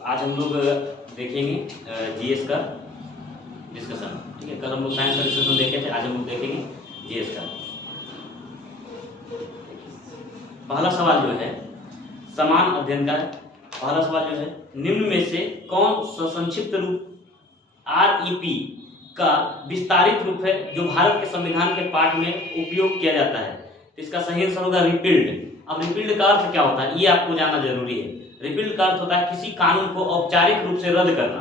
आज हम लोग देखेंगे जीएस का डिस्कशन। ठीक है, कल हम लोग साइंस का डिस्कशन देखे थे, आज हम लोग देखेंगे जीएस का। पहला सवाल जो है समान अध्ययन का है। पहला सवाल जो है निम्न में से कौन संक्षिप्त रूप REP का विस्तारित रूप है जो भारत के संविधान के पाठ में उपयोग किया जाता है। तो इसका सही आंसर होगा रिपील्ड। अब रिपील्ड का अर्थ क्या होता है ये आपको जानना जरूरी है। रिपील्ड का अर्थ होता है किसी कानून को औपचारिक रूप से रद्द करना।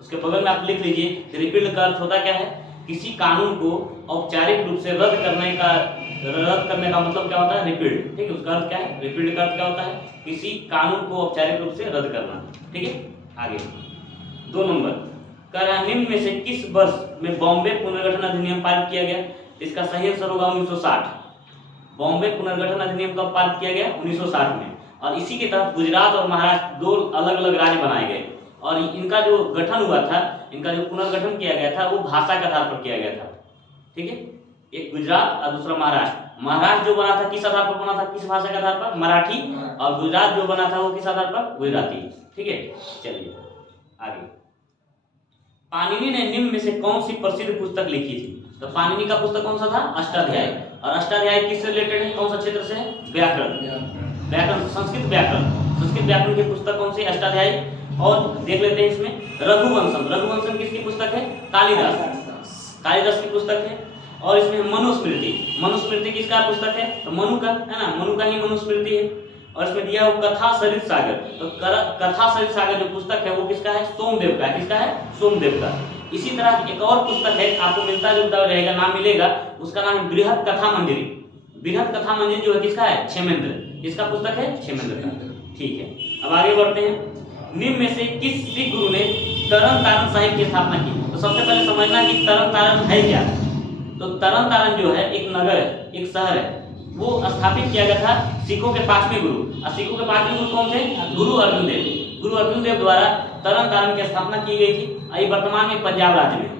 उसके बगल में आप लिख लीजिए रिपील्ड का अर्थ होता क्या है, किसी कानून को औपचारिक रूप से रद्द करने का मतलब क्या होता है, रिपील्ड। ठीक है, उसका अर्थ क्या है, रिपील्ड का अर्थ क्या होता है, किसी कानून को औपचारिक रूप से रद्द करना। ठीक है, आगे 2 नंबर कह रहा है निम्न में से किस वर्ष में बॉम्बे पुनर्गठन अधिनियम पारित किया गया। इसका सही आंसर होगा 1960। बॉम्बे पुनर्गठन अधिनियम कब पारित किया गया, 1960 में। और इसी के तहत गुजरात और महाराष्ट्र 2 अलग अलग राज्य बनाए गए और इनका जो गठन हुआ था, इनका जो पुनर्गठन किया गया था वो भाषा के आधार पर किया गया था। ठीक है, एक गुजरात और दूसरा महाराष्ट्र। महाराष्ट्र जो बना था किस आधार पर बना था, किस भाषा के आधार पर, मराठी। और गुजरात जो बना था वो किस आधार पर, गुजराती। ठीक है, चलिए आगे। पाणिनि ने निम्न में से कौन सी प्रसिद्ध पुस्तक लिखी थी। तो पाणिनि का पुस्तक कौन सा था, अष्टाध्यायी। और अष्टाध्यायी किससे रिलेटेड है, कौन सा क्षेत्र से है, व्याकरण। व्याकरण, संस्कृत व्याकरण। संस्कृत व्याकरण की पुस्तक कौन सी, अष्टाध्यायी। और देख लेते हैं इसमें रघुवंशम। रघुवंशम किसकी पुस्तक है, कालिदास। कालिदास की पुस्तक है। और इसमें मनुस्मृति। मनुस्मृति किसका पुस्तक है, तो मनु का है ना, मनु का ही मनुस्मृति है। और इसमें दिया हो कथा सरित सागर। तो कथा सरित सागर जो पुस्तक है वो किसका है, सोमदेव का। किसका है, सोमदेव का। इसी तरह एक और पुस्तक है आपको मिलता जुलता रहेगा, नाम मिलेगा, उसका नाम है बृहद कथा मंजरी। बृहद कथा मंजरी जो है किसका है, क्षेमेंद्र। किसका पुस्तक है, क्षेमेंद्र का। ठीक है, अब आगे बढ़ते हैं। निम्न में से किस सिख गुरु ने तरन तारण साहिब की स्थापना की। तो सबसे पहले समझना कि तरन तारण है क्या। तो तरन तारण जो है एक नगर है, एक शहर है, वो स्थापित किया गया था सिखों के 5वें गुरु। और सिखों के 5वें गुरु कौन थे, गुरु अर्जुन देव। गुरु अर्जुन देव द्वारा तरन तारण की स्थापना की गई थी। ये वर्तमान में पंजाब राज्य में।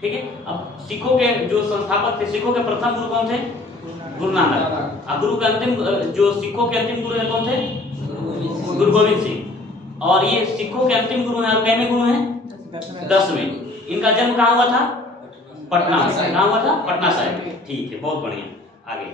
ठीक है, अब सिखों के जो संस्थापक थे, सिखों के प्रथम गुरु कौन थे, गुरु नानक। और गुरु के अंतिम जो सिखों के अंतिम गुरु है कौन थे, गुरु गोविंद सिंह। और ये सिखों के अंतिम गुरु हैं। और कैमे गुरु हैं, 10वें। इनका जन्म कहाँ हुआ था, पटना। कहाँ हुआ था, पटना साहिब। ठीक है, बहुत बढ़िया। आगे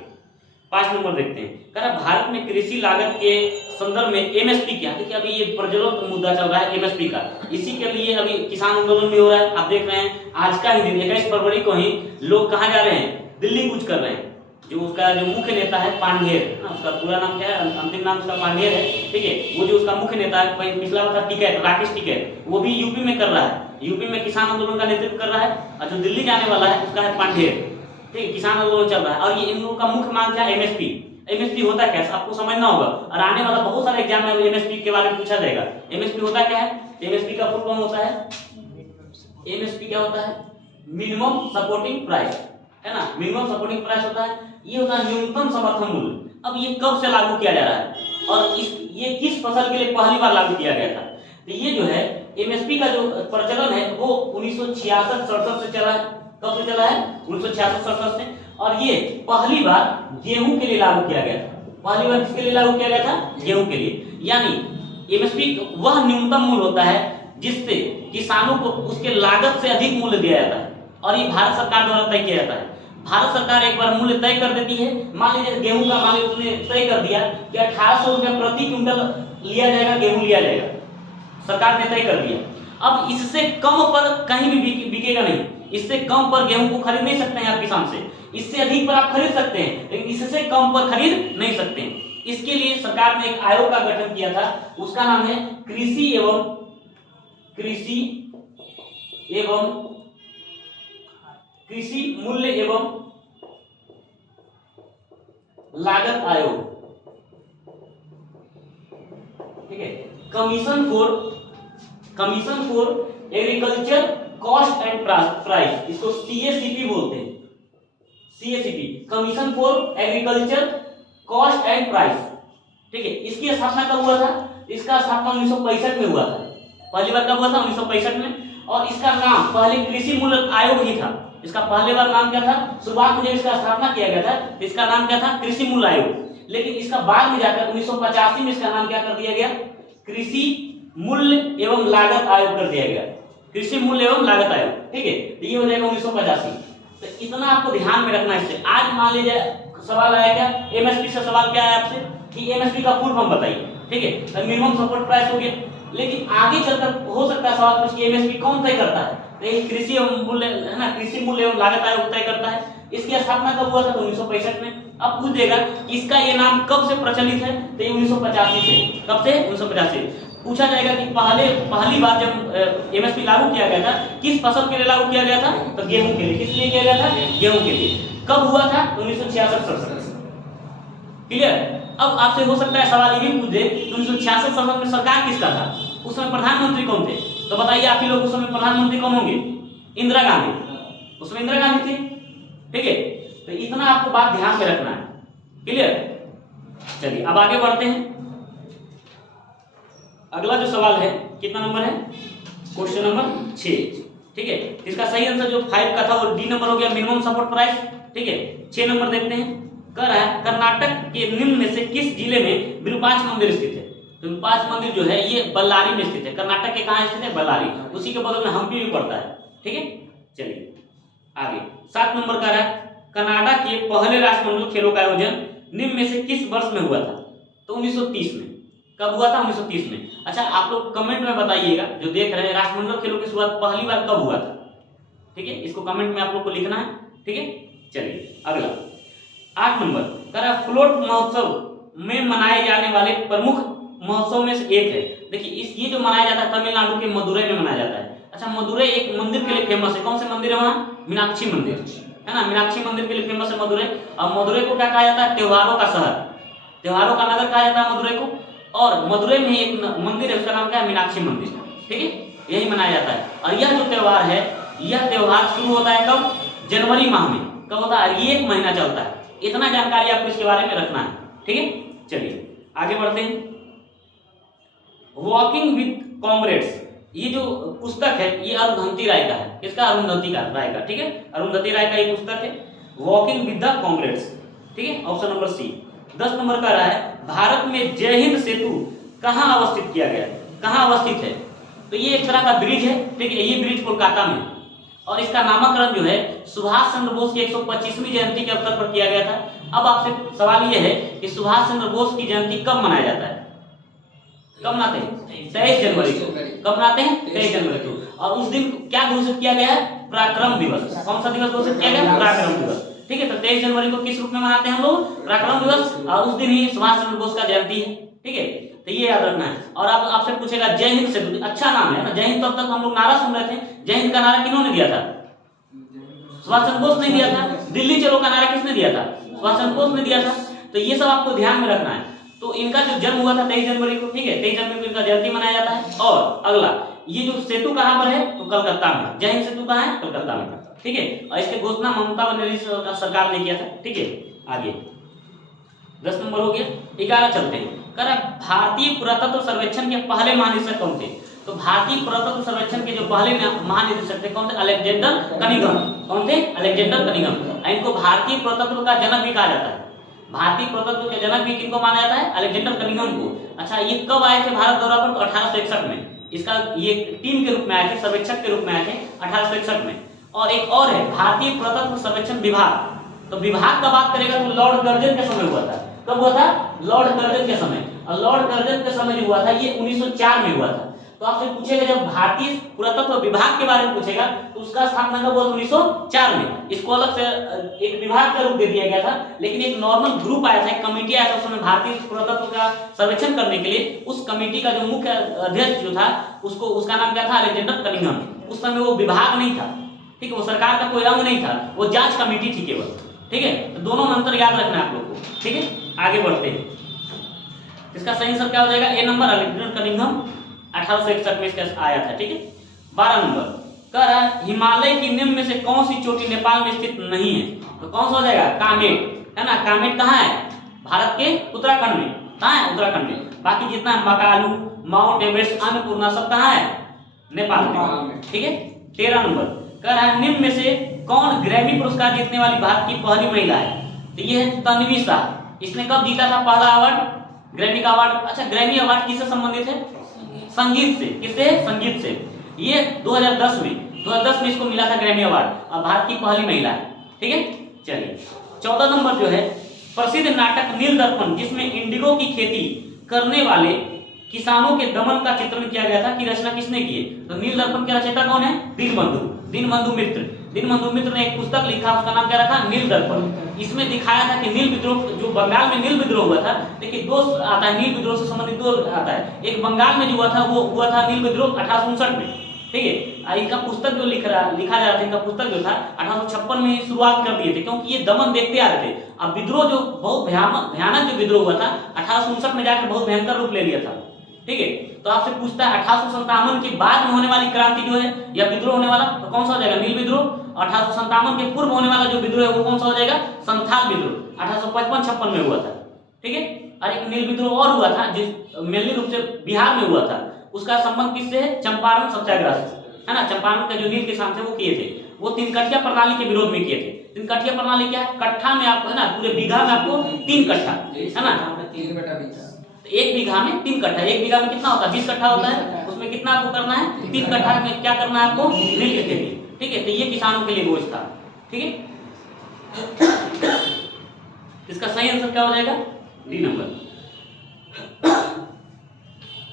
5 नंबर देखते हैं। कह रहा भारत में कृषि लागत के संदर्भ में एमएसपी क्या। देखिए अभी ये प्रज्वलित मुद्दा चल रहा है एमएसपी का। इसी के लिए अभी किसान आंदोलन भी हो रहा है। आप देख रहे हैं आज का ही दिन 21 फरवरी को ही लोग कहाँ जा रहे हैं, दिल्ली कूच कर रहे हैं। जो उसका जो मुख्य नेता है पांडेर, उसका पूरा नाम क्या है, अंतिम नाम उसका पांडेर है। ठीक है, वो जो उसका मुख्य नेता है, पिछला था टिकैत, राकेश टिकैत, वो भी यूपी में कर रहा है। यूपी में किसान आंदोलन का नेतृत्व कर रहा है। और जो दिल्ली जाने वाला है उसका है पांडेर। ठीक, किसान आंदोलन चल रहा है। और ये इन लोगों का मुख्य मांग क्या है, एमएसपी। एमएसपी होता क्या है आपको समझना होगा, और आने वाला बहुत सारे एग्जाम में एमएसपी के बारे में पूछा जाएगा। एमएसपी होता क्या है, एमएसपी का फुल फॉर्म होता है, एमएसपी क्या होता है, मिनिमम सपोर्टिंग प्राइस, है ना। मिनिमम सपोर्टिंग प्राइस होता है, ये होता है न्यूनतम समर्थन मूल्य। अब ये कब से लागू किया जा रहा है और ये किस फसल के लिए पहली बार लागू किया गया था। तो ये जो है एमएसपी का जो प्रचलन है वो 1966-67 से चला है। कब से चला है, 1966-67 से। और ये पहली बार गेहूं के लिए लागू किया गया था। पहली बार किसके लिए लागू किया गया था, गेहूं के लिए। यानी एमएसपी वह न्यूनतम मूल्य होता है जिससे किसानों को उसके लागत से अधिक मूल्य दिया जाता है। और ये भारत सरकार द्वारा तय किया जाता है। भारत सरकार एक बार मूल्य तय कर देती है। मान लीजिए गेहूं का मान लीजिए उसने तय कर दिया कि 1800 रुपया प्रति क्विंटल लिया जाएगा, गेहूं लिया जाएगा, सरकार ने तय कर दिया। अब इससे कम पर कहीं भी बिकेगा नहीं। इससे कम पर गेहूं को खरीद नहीं सकते हैं आप किसान से। इससे अधिक पर आप खरीद सकते हैं, लेकिन इससे कम पर खरीद नहीं सकते हैं। इसके लिए सरकार ने एक आयोग का गठन किया था, उसका नाम है कृषि मूल्य एवं लागत आयोग। ठीक है, commission for agriculture cost and price, इसको सीएसीपी बोलते हैं। CACP, commission for agriculture cost and price. ठीक है, इसकी स्थापना कब हुआ था, इसका स्थापना 1965 में हुआ था। पहली बार कब हुआ था, 1965 में। और इसका नाम पहले कृषि मूल्य आयोग ही था। इसका पहले बार नाम क्या था, शुरुआत में जब इसका स्थापना किया गया था इसका नाम क्या था, कृषि मूल्य आयोग। लेकिन इसका बाद में जाकर 1985 में इसका नाम क्या कर दिया गया, कृषि मूल्य एवं लागत आयोग कर दिया गया, कृषि मूल्य एवं लागत आयोग, ठीक है। तो ये हो जाएगा 1985। तो इतना आपको ध्यान में रखना है। इससे आज मान लीजिए सवाल आया क्या, एमएसपी से सवाल क्या है आपसे कि एमएसपी का फुल फॉर्म बताइए, ठीक है। तो मिनिमम सपोर्ट प्राइस हो गया, लेकिन आगे चलकर हो सकता है सवाल पूछ कि एमएसपी कौन तय करता है, तो ये कृषि एवं मूल्य है ना, कृषि मूल्य एवं लागत आयोग तय करता है। इसकी स्थापना कब हुआ था, तो 1965 में। अब पूछ देगा इसका ये नाम कब से प्रचलित है, तो ये 1985 से। कब से, 1985। पूछा जाएगा कि पहली बार जब एमएसपी लागू किया गया था किस फसल के लिए लागू किया गया था, तो गेहूं के लिए। किस लिए किया गया था, गेहूं के लिए। कब हुआ था, 1966-67। क्लियर। अब आपसे हो सकता है सवाल ये भी पूछ दे 1966-67 में सरकार किसका था, उस समय प्रधानमंत्री कौन थे, तो बताइए आप ही लोग उस समय प्रधानमंत्री कौन होंगे, इंदिरा गांधी। उस समय इंदिरा गांधी थी, ठीक है। तो इतना आपको बात ध्यान में रखना है। क्लियर। चलिए अब आगे बढ़ते हैं। अगला जो सवाल है कितना नंबर है, क्वेश्चन नंबर 6, ठीक है। इसका सही आंसर जो 5 का था वो डी नंबर हो गया, मिनिमम सपोर्ट प्राइस, ठीक है। 6 नंबर देखते हैं। कह रहा है कर्नाटक के निम्न में से किस जिले में विरूपाक्ष मंदिर स्थित है। तो विरूपाक्ष मंदिर जो है ये बल्लारी में स्थित है। कर्नाटक के कहां स्थित है, बल्लारी। उसी के बगल में हम्पी भी पड़ता है, ठीक है। चलिए आगे 7 नंबर का है कनाडा के पहले राष्ट्रमंडल खेलों का आयोजन निम्न में से किस वर्ष में हुआ था, तो 1930 में। कब हुआ था, 1930 में। अच्छा आप लोग कमेंट में बताइएगा जो देख रहे हैं राष्ट्रमंडल खेलों की शुरुआत पहली बार कब हुआ था, ठीक है। इसको कमेंट में आप लोग को लिखना है, ठीक है। चलिए अगला 8 नंबर कह रहा है फ्लोट महोत्सव में मनाए जाने वाले प्रमुख महोत्सव में से एक है। देखिए ये जो मनाया जाता है तमिलनाडु के मदुरई में मनाया जाता है। अच्छा मदुरई एक मंदिर के लिए फेमस है, कौन से मंदिर है वहाँ, मीनाक्षी मंदिर है ना, मीनाक्षी मंदिर के लिए फेमस है मदुरई। और मदुरई को क्या कहा जाता है, त्योहारों का शहर, त्योहारों का नगर कहा जाता है मदुरई को। और मदुरई में एक मंदिर है उसका नाम क्या है, मीनाक्षी मंदिर, ठीक है। यही मनाया जाता है। और यह जो त्योहार है, यह त्योहार शुरू होता है कब, जनवरी माह में। कब होता है, ये 1 महीना चलता है। इतना जानकारी आपको इसके बारे में रखना है, ठीक है। चलिए आगे बढ़ते हैं। वॉकिंग विद कॉमरेड्स, ये जो पुस्तक है ये अरुंधति राय का है। किसका, अरुंधति राय का, ठीक है। अरुंधति राय का ये पुस्तक है वॉकिंग विद द कॉमरेड्स, ठीक है। Option number C. 10 नंबर का रहा है भारत में जय हिंद सेतु कहाँ अवस्थित किया गया है, कहाँ अवस्थित है, तो ये एक तरह का ब्रिज है, ठीक है। ये ब्रिज कोलकाता में, और इसका नामकरण जो है सुभाष चंद्र बोस की 125वीं जयंती के अवसर पर किया गया था। अब आपसे सवाल ये है कि सुभाष चंद्र बोस की जयंती कब मनाया जाता है, कब मनाते हैं, 23 जनवरी को। कब मनाते हैं, 23 जनवरी को। और उस दिन क्या घोषित किया गया है, पराक्रम दिवस। कौन सा दिवस घोषित किया गया, पराक्रम दिवस, ठीक है। तो 23 जनवरी को किस रूप में मनाते हैं हम लोग, पराक्रम दिवस। और उस दिन ही सुभाष चंद्र बोस का जयंती है, ठीक है। तो ये याद रखना है। और आप आपसे पूछेगा जय हिंद सेतु, अच्छा नाम है ना जय हिंद। तब तक हम लोग नारा सुन रहे थे, जय हिंद का नारा किन्होंने दिया था, सुभाष चंद्र बोस ने दिया था। दिल्ली चलो का नारा किसने दिया था, सुभाष चंद्र बोस ने दिया था। तो ये सब आपको ध्यान में रखना है। तो इनका जो जन्म हुआ था 23 जनवरी को, ठीक है। 23 जनवरी को इनका जयंती मनाया जाता है। और अगला ये जो सेतु कहां पर है, तो कलकत्ता में। जय हिंद सेतु कहां है, कलकत्ता में, ठीक है। और इसकी घोषणा ममता बनर्जी सरकार ने किया था, ठीक है। आगे 10 नंबर हो गया। 11 चलते हैं। कह रहा भारतीय पुरातत्व सर्वेक्षण के पहले महानिदेशक कौन थे, तो भारतीय पुरातत्व सर्वेक्षण के जो पहले महानिदेशक थे कौन थे, अलेक्जेंडर कनिंघम। कौन थे, अलेक्जेंडर कनिंघम। इनको भारतीय पुरातत्व का जनक भी कहा जाता है। भारतीय पुरातत्व के जनक भी किनको माना जाता है, अलेक्जेंडर कनिंघम को। अच्छा ये कब आए थे भारत दौरा पर, तो 1861 में। इसका ये टीम के रूप में आए थे, सर्वेक्षक के रूप में आए थे 1861 में। और एक और है भारतीय पुरातत्व सर्वेक्षण विभाग। तो विभाग का बात करेगा तो लॉर्ड कर्जन के समय हुआ था। कब हुआ था, लॉर्ड कर्जन के समय। और लॉर्ड कर्जन के समय जो हुआ था ये 1904 में हुआ था। तो आपसे पूछेगा जब भारतीय पुरातत्व विभाग के बारे में पूछेगा तो उसका स्थापना कब हुआ, 1904 में। इसको अलग से एक विभाग का रूप दे दिया गया था। लेकिन एक नॉर्मल ग्रुप आया था, एक कमेटी आया था उस समय भारतीय पुरातत्व का सर्वेक्षण करने के लिए। उस कमेटी का जो मुख्य अध्यक्ष जो था उसका नाम क्या था, अलेक्जेंडर कनिंघम। उस समय वो विभाग नहीं था, ठीक है। वो सरकार का कोई अंग नहीं था, वो जांच कमेटी थी केवल, ठीक है। तो दोनों में अंतर याद रखना है आप लोग को, ठीक है। आगे बढ़ते हैं। इसका सही आंसर क्या हो जाएगा, ए नंबर, अलेक्जेंडर कनिंघम 1861 में इसका आया था, ठीक है। 12 नंबर कह रहा है हिमालय की निम्न में से कौन सी चोटी नेपाल में स्थित नहीं है, तो कौन सा हो जाएगा, कामेट, है ना। कामेट कहाँ है, भारत के उत्तराखंड में। कहाँ है, उत्तराखंड में। बाकी जितना मकालू, माउंट एवरेस्ट, अन्नपूर्णा सब कहाँ है, नेपाल में, ठीक है। 13 नंबर कह रहा है निम्न में से कौन ग्रैमी पुरस्कार जीतने वाली भारत की पहली महिला है, तो ये है तन्वी शाह। इसने कब जीता था पहला अवार्ड, ग्रैमी का अवार्ड। अच्छा, ग्रैमी अवार्ड किससे संबंधित है? संगीत से। किससे? संगीत से। ये 2010 में इसको मिला था ग्रैमी अवार्ड और भारत की पहली महिला है। ठीक है, चलिए 14 नंबर जो है प्रसिद्ध नाटक नील दर्पण, जिसमें इंडिगो की खेती करने वाले किसानों के दमन का चित्रण किया गया था, की रचना किसने की है? तो नील दर्पण के रचयिता कौन है? दीनबंधु मित्र। दीनबंधु मित्र ने एक पुस्तक लिखा, उसका नाम क्या रखा? नील दर्पण। इसमें दिखाया था कि नील विद्रोह, जो बंगाल में नील विद्रोह हुआ था, देखिए दो आता है नील विद्रोह से संबंधित, दो आता है। एक बंगाल में जो हुआ था वो हुआ था नील विद्रोह 1859 में। ठीक है, इनका पुस्तक जो लिखा जा रहा था, इनका पुस्तक जो था 1856 में ही शुरुआत कर दिए थे, क्योंकि ये दमन देखते आ रहे थे। अब विद्रोह जो बहुत भयानक जो विद्रोह हुआ था 1859 में जाकर बहुत भयंकर रूप ले लिया था। ठीक है, तो आपसे पूछता है 1857 के बाद में होने वाली क्रांति जो है या विद्रोह होने वाला, तो कौन सा हो जाएगा? नील विद्रोह। 1857 के पूर्व होने वाला जो विद्रोह है वो कौन सा हो जाएगा? संथाल विद्रोह, 1855-56 में हुआ था। ठीक है, और एक नील विद्रोह और हुआ था जिस मेनली रूप से बिहार में हुआ था, उसका संबंध किससे है? चंपारण सत्याग्रह से, है ना। चंपारण का जो नील किसान थे वो किए थे, वो तीन कठिया प्रणाली के विरोध में किए थे। तीन कठिया प्रणाली क्या है? कट्ठा में आपको, है ना, पूरे बीघा में आपको 3 कट्ठा, है ना, एक बीघा में 3 कट्ठा। एक बीघा में कितना होता है? 20 कट्ठा होता है, उसमें कितना आपको करना है? 3 कट्ठा में क्या करना है आपको? नील की खेती। ठीक है, तो ये किसानों के लिए बोझ था। ठीक है, इसका सही आंसर क्या हो जाएगा? D number.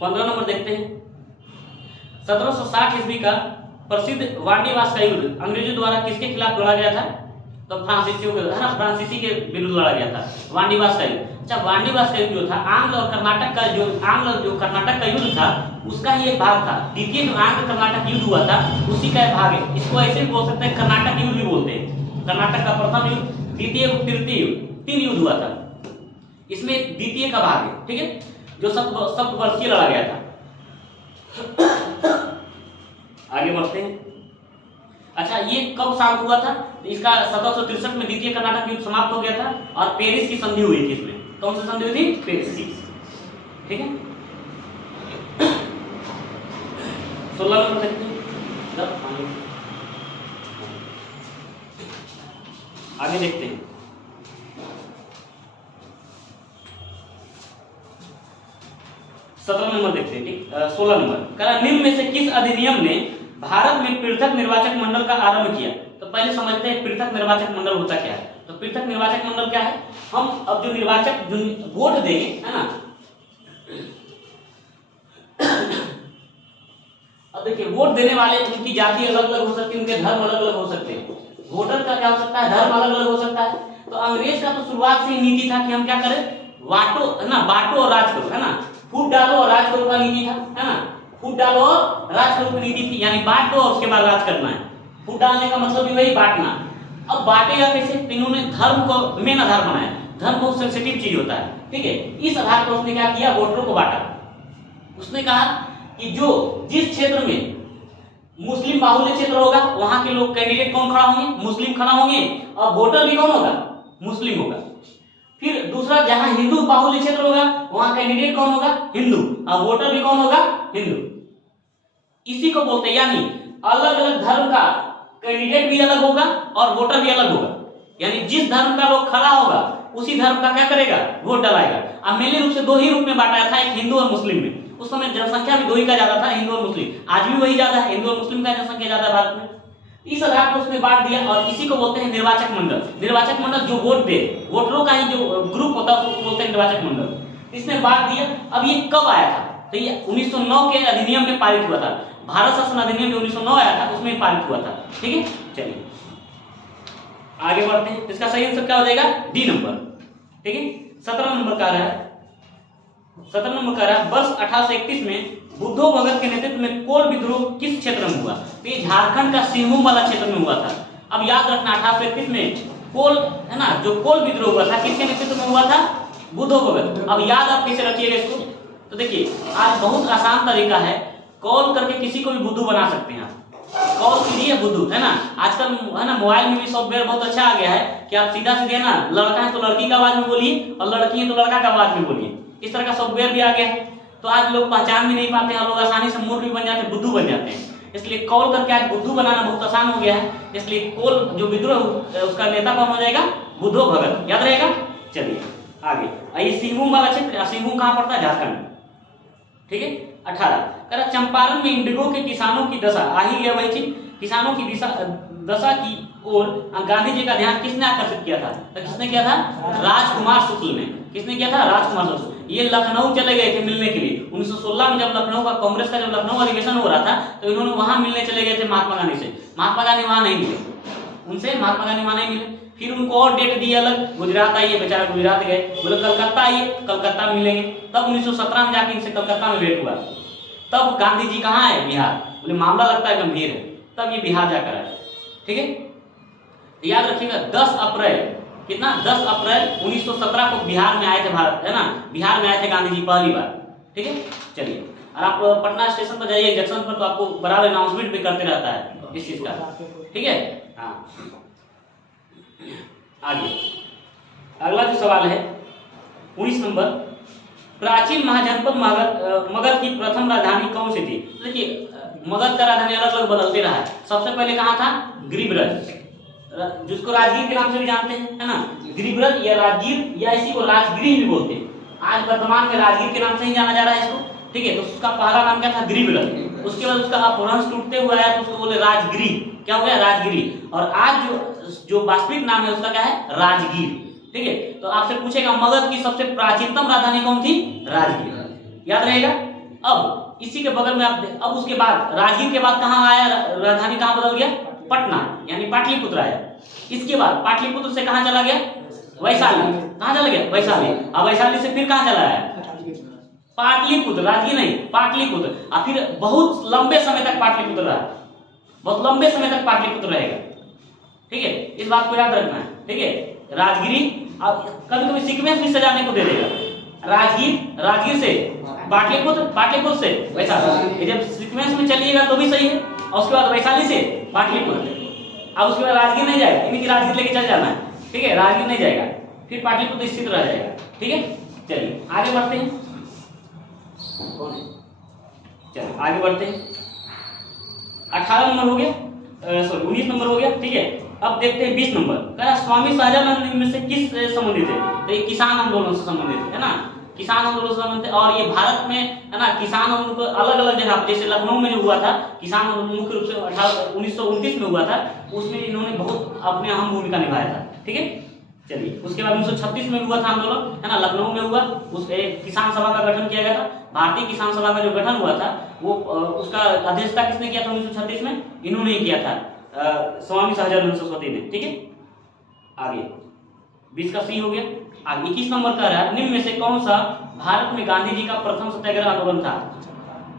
15 नंबर देखते हैं। 1760 ईस्वी का प्रसिद्ध वांडीवास का युद्ध अंग्रेजों द्वारा किसके खिलाफ लड़ा गया था? तो फ्रांसीसियों के, है ना, फ्रांसीसी के विरुद्ध लड़ा गया था वांडीवास का युद्ध। अच्छा, वांडीवास का युद्ध जो था आंग्ल और कर्नाटक का जो कर्नाटक का युद्ध था उसका ही एक भाग था। द्वितीय जो आंग्ल कर्नाटक युद्ध हुआ था उसी का एक भाग है। इसको ऐसे भी बोल सकते हैं, कर्नाटक युद्ध भी बोलते हैं। कर्नाटक का प्रथम युद्ध, द्वितीय युद्ध, तृतीय युद्ध, 3 युद्ध हुआ था। इसमें द्वितीय का भाग है। ठीक है, जो सप्तवर्षीय लड़ा गया था। आगे बढ़ते हैं। अच्छा, ये कब शांत हुआ था? इसका 1763 में द्वितीय कर्नाटक युद्ध समाप्त हो गया था और पेरिस की संधि हुई थी। इसमें कौन सी संधि हुई थी? पेरिस की। ठीक है, 16 नंबर देखते हैं। आगे देखते हैं। 17 नंबर देखते हैं। ठीक, 16 नंबर, निम्न में से किस अधिनियम ने भारत में पृथक निर्वाचक मंडल का आरंभ किया? तो पहले समझते हैं पृथक निर्वाचक मंडल होता क्या है। तो पृथक निर्वाचक मंडल क्या है? हम अब जो निर्वाचक जो वोट देंगे, है ना, अब देखिए वोट देने वाले उनकी जाति अलग अलग हो सकती है, उनके धर्म अलग अलग हो सकते हैं। वोटर का क्या हो सकता है? धर्म अलग अलग हो सकता है। तो अंग्रेज का तो शुरुआत से ही नीति था कि हम क्या करें? बांटो, है ना, बांटो और राज करो, है ना, फूट डालो और राज करो का नीति था, है ना। फूट डालो और राज करो की नीति थी, यानी बांट दो और उसके बाद राज करना है। फूट डालने का मतलब भी वही, बांटना। अब बांटेगा कैसे? इन्होंने धर्म को मेन आधार बनाया। धर्म बहुत सेंसिटिव चीज होता है। ठीक है, इस आधार पर उसने क्या किया? वोटरों को बांटा। उसने कहा कि जो जिस क्षेत्र में मुस्लिम बाहुल्य क्षेत्र होगा वहां के लोग कैंडिडेट कौन खड़ा होंगे? मुस्लिम खड़ा होंगे, और वोटर भी कौन होगा? मुस्लिम होगा। फिर दूसरा, जहां हिंदू बाहुल्य क्षेत्र होगा वहां कैंडिडेट कौन होगा? हिंदू, और वोटर भी कौन होगा? हिंदू। इसी को बोलते हैं, यानी अलग अलग धर्म का कैंडिडेट भी अलग होगा और वोटर भी अलग होगा। यानी जिस धर्म का लोग खड़ा होगा उसी धर्म का क्या करेगा? वोट डालेगा। अब मेनली रूप से 2 ही रूप में बांटा था, एक हिंदू और मुस्लिम में। उस समय जनसंख्या भी 2 ही का ज्यादा था, हिंदू और मुस्लिम। आज भी वही ज्यादा है, हिंदू और मुस्लिम का जनसंख्या ज्यादा है भारत में। इस आधार पर उसने बांट दिया और इसी को बोलते हैं निर्वाचक मंडल। निर्वाचक मंडल जो वोट दे, वोटरों का ही जो ग्रुप होता है उसको बोलते हैं निर्वाचक मंडल। इसने बांट दिया। अब ये कब आया था? तो ये 1909 के अधिनियम में पारित हुआ था। भारत शासन अधिनियम जो 1909 आया था उसमें पारित हुआ था। ठीक है, चलिए आगे बढ़ते हैं। इसका सही आंसर क्या हो जाएगा? D number. ठीक है, 17 नंबर का रहा है। 17 नंबर का रहा है, वर्ष 1831 में बुद्धो भगत के नेतृत्व में कोल विद्रोह किस क्षेत्र में हुआ? तो ये झारखंड का सिंहभूम वाला क्षेत्र में हुआ था। अब याद रखना 1831 में कोल, है ना, जो कोल विद्रोह हुआ था किसके नेतृत्व में हुआ था? बुद्धो भगत। अब याद आप कैसे रखिएगा इसको? तो देखिए आज बहुत आसान तरीका है, कॉल करके किसी को भी बुद्धू बना सकते हैं आप। कॉल कीजिए बुद्धू, है ना। आजकल, है ना, मोबाइल में भी सॉफ्टवेयर बहुत अच्छा आ गया है कि आप सीधा सीधे, ना, लड़का है तो लड़की का आवाज में बोलिए और लड़की है तो लड़का का आवाज में बोलिए। इस तरह का सॉफ्टवेयर भी आ गया है। तो आज लोग पहचान भी नहीं पाते हैं, लोग आसानी से मूर्ख भी बन जाते हैं, बुद्धू बन जाते हैं। इसलिए कॉल करके आज बुद्धू बनाना बहुत आसान हो गया है। इसलिए कोल जो विद्रोह उसका नेता कौन हो जाएगा? बुद्धो भगत। याद रहेगा? चलिए आगे ये सिंहभूम वाला क्षेत्र, सिंहभूम कहाँ पड़ता है? झारखंड। ठीक है। 18 कह रहा चंपारण में इंडिगो के किसानों की दशा, आ ही गया वही चीज, किसानों की दशा की ओर गांधी जी का ध्यान किसने आकर्षित किया था? तो किसने किया था? राजकुमार शुक्ल ने। किसने किया था? राजकुमार शुक्ल। ये लखनऊ चले गए थे मिलने के लिए 1916 में, जब लखनऊ का कांग्रेस का जब लखनऊ अधिवेशन हो रहा था तो इन्होंने वहां मिलने चले गए थे महात्मा गांधी से। महात्मा गांधी वहां नहीं मिले उनसे, महात्मा गांधी वहां नहीं मिले। फिर उनको और डेट दी अलग, गुजरात आइए, बेचारा गुजरात गए, बोले कलकत्ता आइए, कलकत्ता में मिलेंगे। तब 1917 में जाके इनसे कलकत्ता में भेंट हुआ। तब गांधी जी कहाँ है? बिहार। बोले मामला लगता है गंभीर है, तब ये बिहार जाकर आए। ठीक है, याद रखिएगा 10 अप्रैल कितना? 10 अप्रैल 1917 को बिहार में आए थे, भारत है ना, बिहार में आए थे गांधी जी पहली बार। ठीक है, चलिए। और आप पटना स्टेशन पर जाइए, जंक्शन पर, तो आपको बराबर अनाउंसमेंट भी करते रहता है इस चीज का। ठीक है, हाँ। आगे अगला जो सवाल है 19 नंबर, प्राचीन महाजनपद मगध की प्रथम राजधानी कौन सी थी? देखिए मगध का राजधानी अलग अलग बदलते रहा है। सबसे पहले कहाँ था? गिरिब्रज, जिसको राजगीर के नाम से भी जानते हैं, है ना। गिरिब्रज या राजगीर या इसी को राजगिरी भी बोलते हैं। आज वर्तमान में राजगीर के नाम से ही जाना जा रहा है इसको। ठीक है, तो उसका पहला नाम क्या था? गिरिब्रज। उसके बाद उसका अपभ्रंश टूटते हुए आया तो उसको बोले राजगिरी। क्या हो गया? राजगिरी। और आज जो वास्तविक नाम है उसका क्या है? राजगीर। ठीक है, तो आपसे पूछेगा मगध की सबसे प्राचीनतम राजधानी कौन थी? राजगीर, याद रहेगा। अब इसी के बगल में आप अब उसके बाद राजगीर के बाद कहाँ आया? राजधानी कहाँ बदल गया? पटना, यानी पाटलिपुत्र आया। इसके बाद पाटलिपुत्र से कहाँ चला गया? वैशाली। कहाँ चला गया? वैशाली। अब वैशाली से फिर कहाँ चला आया? पाटलिपुत्र, राजगीर नहीं, पाटलिपुत्र। और फिर बहुत लंबे समय तक पाटलिपुत्र रहा, बहुत लंबे समय तक पाटलिपुत्र रहेगा। ठीक है, इस बात को याद रखना है। ठीक है, राजगिरी, अब कभी कभी सीक्वेंस भी सजाने को दे देगा। राजगीर से पाटलिपुत्र, पाटलिपुत्र से वैशाली। जब सीक्वेंस में चलिएगा तो भी सही है। और उसके बाद वैशाली से पाटलिपुत्र, अब उसके बाद राजगीर नहीं जाएगा, इन्हीं की राजगीर लेके चल जाना है। ठीक है, राजगीर नहीं जाएगा, फिर पाटलिपुत्र स्थित रह जाएगा। ठीक है, चलिए आगे बढ़ते हैं। चलिए आगे बढ़ते हैं। 18 नंबर हो गया, सॉरी 19 नंबर हो गया। ठीक है, अब देखते हैं 20 नंबर। कह स्वामी सहजानंद में से किस संबंधित है? तो ये किसान आंदोलन से संबंधित है ना, किसान आंदोलन से संबंधित है। और ये भारत में है ना, किसान आंदोलन को अलग अलग जगह, जैसे लखनऊ में जो हुआ था किसान आंदोलन, मुख्य रूप से 1929 में हुआ था, उसमें इन्होंने बहुत अपने अहम भूमिका निभाया था। ठीक है, चलिए उसके बाद 1936 में हुआ था आंदोलन, है ना, लखनऊ में हुआ। उस किसान सभा का गठन किया गया था। भारतीय किसान सभा का जो गठन हुआ था वो उसका अध्यक्षता किसने किया था? 1936 में इन्होंने ही किया था, स्वामी सहजानंद सरस्वती ने। ठीक है, आगे 20 का सी हो गया। आगे 21 नंबर का रहा, निम्न में से कौन सा भारत में गांधी जी का प्रथम सत्याग्रह आंदोलन था?